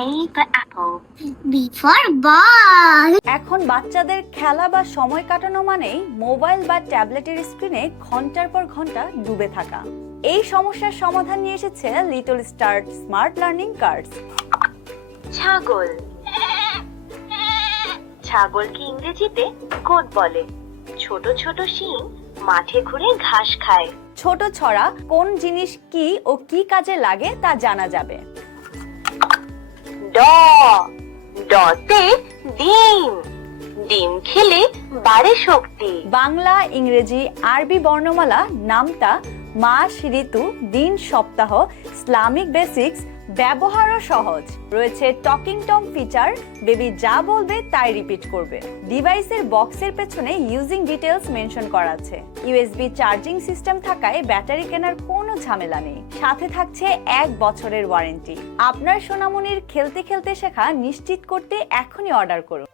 A for apple. B for ball. এখন বাচ্চাদের খেলা বা সময় কাটানো মানেই মোবাইল বা ট্যাবলেটের স্ক্রিনে ঘন্টার পর ঘন্টা ডুবে থাকা। এই সমস্যার সমাধান নিয়ে এসেছে little star smart learning cards. ছাগল। ছাগলকে ইংরেজিতে গোট বলে। ছোট ছোট শিং মাঠে ঘুরে ঘাস খায়। ছোট ছড়া কোন জিনিস কি ও কি কাজে লাগে তা জানা যাবে। ড। ডতে ডিম। ডিম খেলে বাড়ে শক্তি। বাংলা, ইংরেজি, আরবি বর্ণমালা, নামতা, মাস, ঋতু, দিন, সপ্তাহ, ইসলামিক বেসিক্স, ব্যবহারও সহজ। রয়েছে টকিং টম ফিচার, বেবি যা বলবে তাই রিপিট করবে। ডিভাইসের বক্সের পেছনে ইউজিং ডিটেলস মেনশন করা আছে। ইউএসবি চার্জিং সিস্টেম থাকায় ব্যাটারি কেনার কোনো ঝামেলা নেই। সাথে থাকছে 1 বছরের ওয়ারেন্টি। আপনার সোনামণির খেলতে খেলতে শেখা নিশ্চিত করতে এখনই অর্ডার করুন।